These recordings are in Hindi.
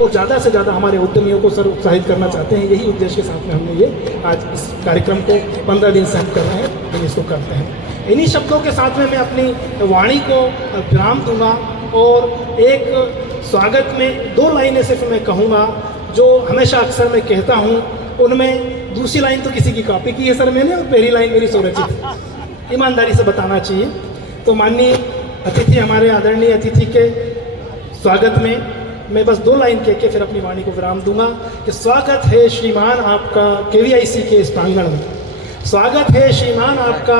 और ज़्यादा से ज़्यादा हमारे उद्यमियों को सर उत्साहित करना चाहते हैं। यही उद्देश्य के साथ में हमने ये आज इस कार्यक्रम को 15 दिन से हम कर रहे हैं, हम इसको करते हैं। इन्हीं शब्दों के साथ में मैं अपनी वाणी को विराम दूंगा और एक स्वागत में 2 लाइनें सिर्फ मैं कहूँगा जो हमेशा अक्सर मैं कहता हूँ। उनमें दूसरी लाइन तो किसी की कॉपी की है सर मैंने, और पहली लाइन मेरी स्वरचित, ईमानदारी से बताना चाहिए। तो माननीय अतिथि, हमारे आदरणीय अतिथि के स्वागत में मैं बस 2 लाइन कह के फिर अपनी वाणी को विराम दूंगा कि स्वागत है श्रीमान आपका KVIC के इस प्रांगण में, स्वागत है श्रीमान आपका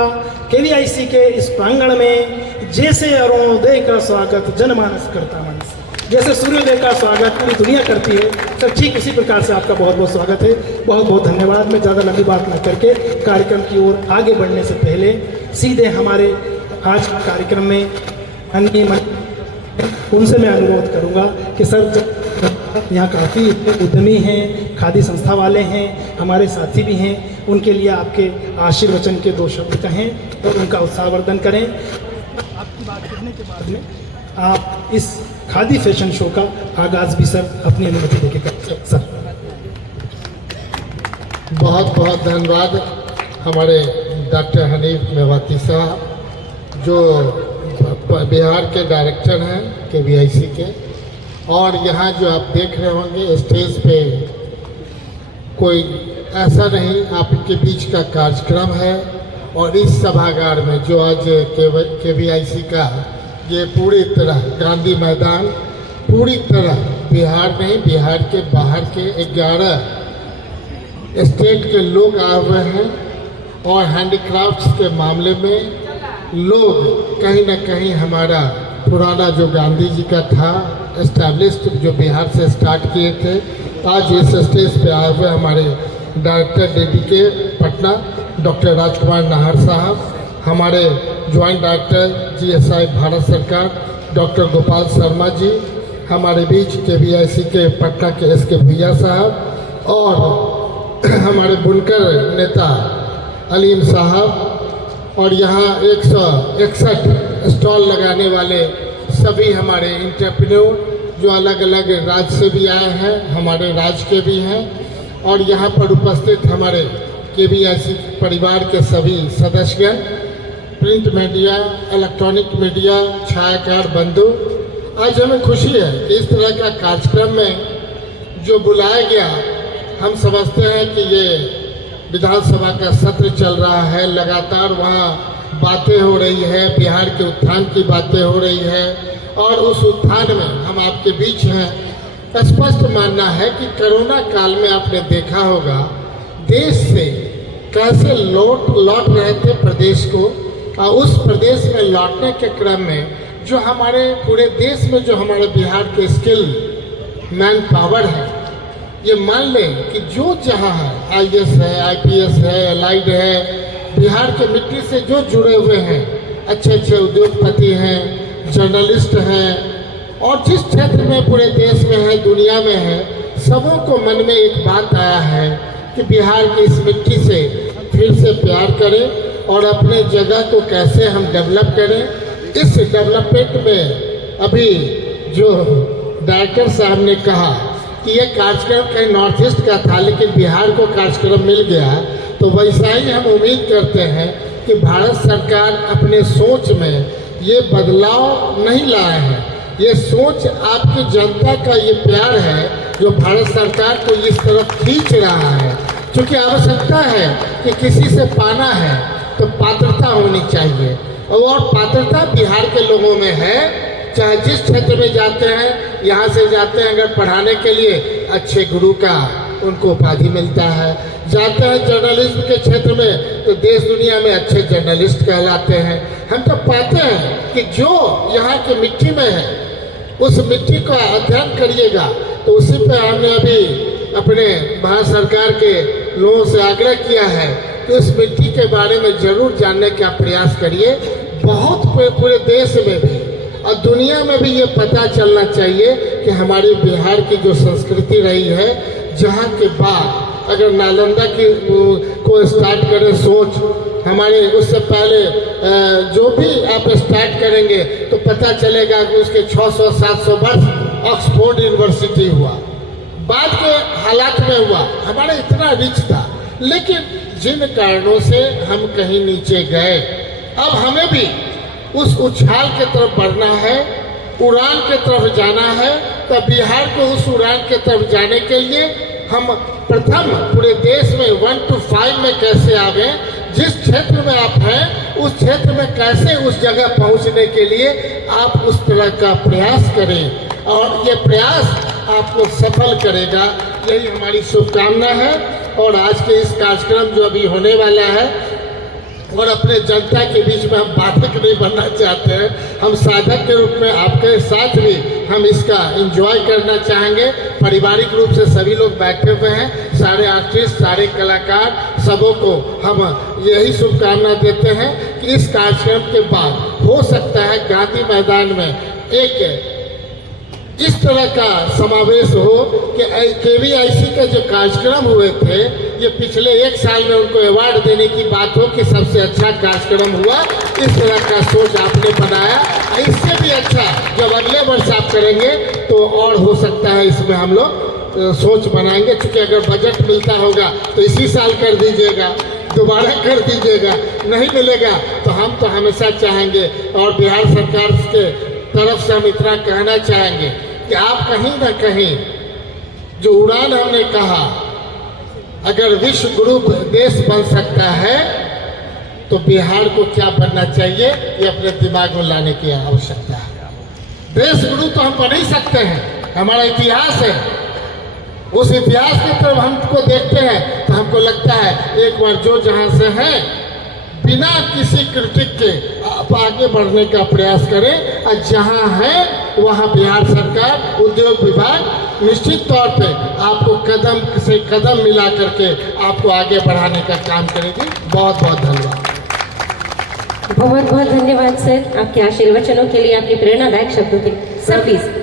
KVIC के इस प्रांगण में। जैसे अरुणोदय का स्वागत जनमानस करता मनस, जैसे सूर्योदय का स्वागत पूरी दुनिया करती है सर, ठीक उसी प्रकार से आपका बहुत बहुत स्वागत है। बहुत बहुत धन्यवाद। मैं ज़्यादा लंबी बात न करके कार्यक्रम की ओर आगे बढ़ने से पहले सीधे हमारे आज के कार्यक्रम में अन्य उनसे मैं अनुरोध करूंगा कि सर यहाँ काफ़ी उद्यमी हैं, खादी संस्था वाले हैं, हमारे साथी भी हैं, उनके लिए आपके आशीर्वचन के 2 शब्द कहें और उनका उत्साहवर्धन करें। आपकी बात करने के बाद में आप इस खादी फैशन शो का आगाज़ भी सर अपनी अनुमति देके करें सर। बहुत बहुत धन्यवाद हमारे डॉक्टर हनीफ मेवाती साहब जो बिहार के डायरेक्टर हैं KVIC के। और यहाँ जो आप देख रहे होंगे स्टेज पे कोई ऐसा नहीं, आपके बीच का कार्यक्रम है। और इस सभागार में जो आज KVIC का ये पूरी तरह गांधी मैदान, पूरी तरह बिहार नहीं, बिहार के बाहर के 11 स्टेट के लोग आए हुए हैं। और हैंडीक्राफ्ट्स के मामले में लोग कहीं ना कहीं हमारा पुराना जो गांधी जी का था एस्टैब्लिश्ड, जो बिहार से स्टार्ट किए थे, आज इस स्टेज पे आए हुए हमारे डायरेक्टर DDK पटना डॉक्टर राजकुमार नाहर साहब, हमारे ज्वाइंट डायरेक्टर GSI भारत सरकार डॉक्टर गोपाल शर्मा जी, हमारे बीच KVIC के पटना के SK भैया साहब, और हमारे बुनकर नेता अलीम साहब, और यहाँ 161 स्टॉल लगाने वाले सभी हमारे एंटरप्रेन्योर जो अलग अलग राज्य से भी आए हैं, हमारे राज्य के भी हैं। और यहाँ पर उपस्थित हमारे KVIC परिवार के सभी सदस्यगण, प्रिंट मीडिया, इलेक्ट्रॉनिक मीडिया, छायाकार बंधु, आज हमें खुशी है कि इस तरह का कार्यक्रम में जो बुलाया गया, हम समझते हैं कि ये विधानसभा का सत्र चल रहा है, लगातार वहाँ बातें हो रही है, बिहार के उत्थान की बातें हो रही है। और उस उत्थान में हम आपके बीच हैं। स्पष्ट मानना है कि कोरोना काल में आपने देखा होगा देश से कैसे लौट रहे थे प्रदेश को, और उस प्रदेश में लौटने के क्रम में जो हमारे पूरे देश में जो हमारे बिहार के स्किल मैन पावर है, ये मान लें कि जो जहाँ है, IAS है, IPS है, एलाइड है, बिहार के मिट्टी से जो जुड़े हुए हैं, अच्छे अच्छे उद्योगपति हैं, जर्नलिस्ट हैं, और जिस क्षेत्र में पूरे देश में है, दुनिया में है, सबों को मन में एक बात आया है कि बिहार की इस मिट्टी से फिर से प्यार करें और अपने जगह को कैसे हम डेवलप करें। इस डेवलपमेंट में अभी जो डायरेक्टर साहब ने कहा कि ये कार्यक्रम कहीं नॉर्थ ईस्ट का था, लेकिन बिहार को कार्यक्रम मिल गया, तो वैसा ही हम उम्मीद करते हैं कि भारत सरकार अपने सोच में ये बदलाव नहीं लाए हैं। ये सोच आपकी जनता का ये प्यार है जो भारत सरकार को इस तरफ खींच रहा है, क्योंकि आवश्यकता है कि किसी से पाना है तो पात्रता होनी चाहिए, और पात्रता बिहार के लोगों में है। चाहे जिस क्षेत्र में जाते हैं, यहाँ से जाते हैं अगर पढ़ाने के लिए, अच्छे गुरु का उनको उपाधि मिलता है। जाते हैं जर्नलिज्म के क्षेत्र में तो देश दुनिया में अच्छे जर्नलिस्ट कहलाते हैं। हम तो पाते हैं कि जो यहाँ की मिट्टी में है उस मिट्टी का अध्ययन करिएगा। तो उसी पर हमने अभी अपने भारत सरकार के लोगों से आग्रह किया है कि उस मिट्टी के बारे में जरूर जानने का प्रयास करिए। बहुत पूरे देश में भी और दुनिया में भी ये पता चलना चाहिए कि हमारी बिहार की जो संस्कृति रही है, जहाँ के बाद अगर नालंदा की को स्टार्ट करें सोच, हमारे उससे पहले जो भी आप स्टार्ट करेंगे तो पता चलेगा कि उसके 600-700 वर्ष ऑक्सफोर्ड यूनिवर्सिटी हुआ, बाद के हालात में हुआ, हमारा इतना रिच था, लेकिन जिन कारणों से हम कहीं नीचे गए, अब हमें भी उस उछाल की तरफ बढ़ना है, उड़ान की तरफ जाना है। तो बिहार को उस उड़ान की तरफ जाने के लिए हम प्रथम पूरे देश में 1 to 5 में कैसे आवे, जिस क्षेत्र में आप हैं उस क्षेत्र में कैसे उस जगह पहुंचने के लिए आप उस तरह का प्रयास करें और ये प्रयास आपको सफल करेगा, यही हमारी शुभकामना है। और आज के इस कार्यक्रम जो अभी होने वाला है, और अपने जनता के बीच में हम बाधक नहीं बनना चाहते हैं, हम साधक के रूप में आपके साथ भी हम इसका एंजॉय करना चाहेंगे। पारिवारिक रूप से सभी लोग बैठे हुए हैं, सारे आर्टिस्ट, सारे कलाकार, सबों को हम यही शुभकामना देते हैं कि इस कार्यक्रम के बाद हो सकता है गांधी मैदान में एक इस तरह का समावेश हो कि KVIC के जो कार्यक्रम हुए थे, ये पिछले 1 साल में उनको अवार्ड देने की बात हो कि सबसे अच्छा कार्यक्रम हुआ। इस तरह का सोच आपने बनाया, इससे भी अच्छा जब अगले वर्ष आप करेंगे तो और हो सकता है इसमें हम लोग सोच बनाएंगे। क्योंकि अगर बजट मिलता होगा तो इसी साल कर दीजिएगा, दोबारा कर दीजिएगा, नहीं मिलेगा तो हम तो हमेशा चाहेंगे, और बिहार सरकार के तरफ से हम इतना कहना चाहेंगे कि आप कहीं ना कहीं जो उड़ान हमने कहा, अगर विश्व गुरु देश बन सकता है तो बिहार को क्या बनना चाहिए, ये अपने दिमाग में लाने की आवश्यकता है। देश गुरु तो हम बन ही सकते हैं, हमारा इतिहास है, उस इतिहास की तरफ हमको देखते हैं तो हमको लगता है एक बार जो जहाँ से हैं बिना किसी क्रिटिक के आप आगे बढ़ने का प्रयास करें, और जहाँ है वहाँ बिहार सरकार, उद्योग विभाग निश्चित तौर पे आपको कदम से कदम मिला करके आपको आगे बढ़ाने का काम करेगी। बहुत बहुत धन्यवाद। बहुत बहुत धन्यवाद सर, आपके आशीर्वचनों के लिए, आपके प्रेरणादायक शब्दों के लिए। Sir please.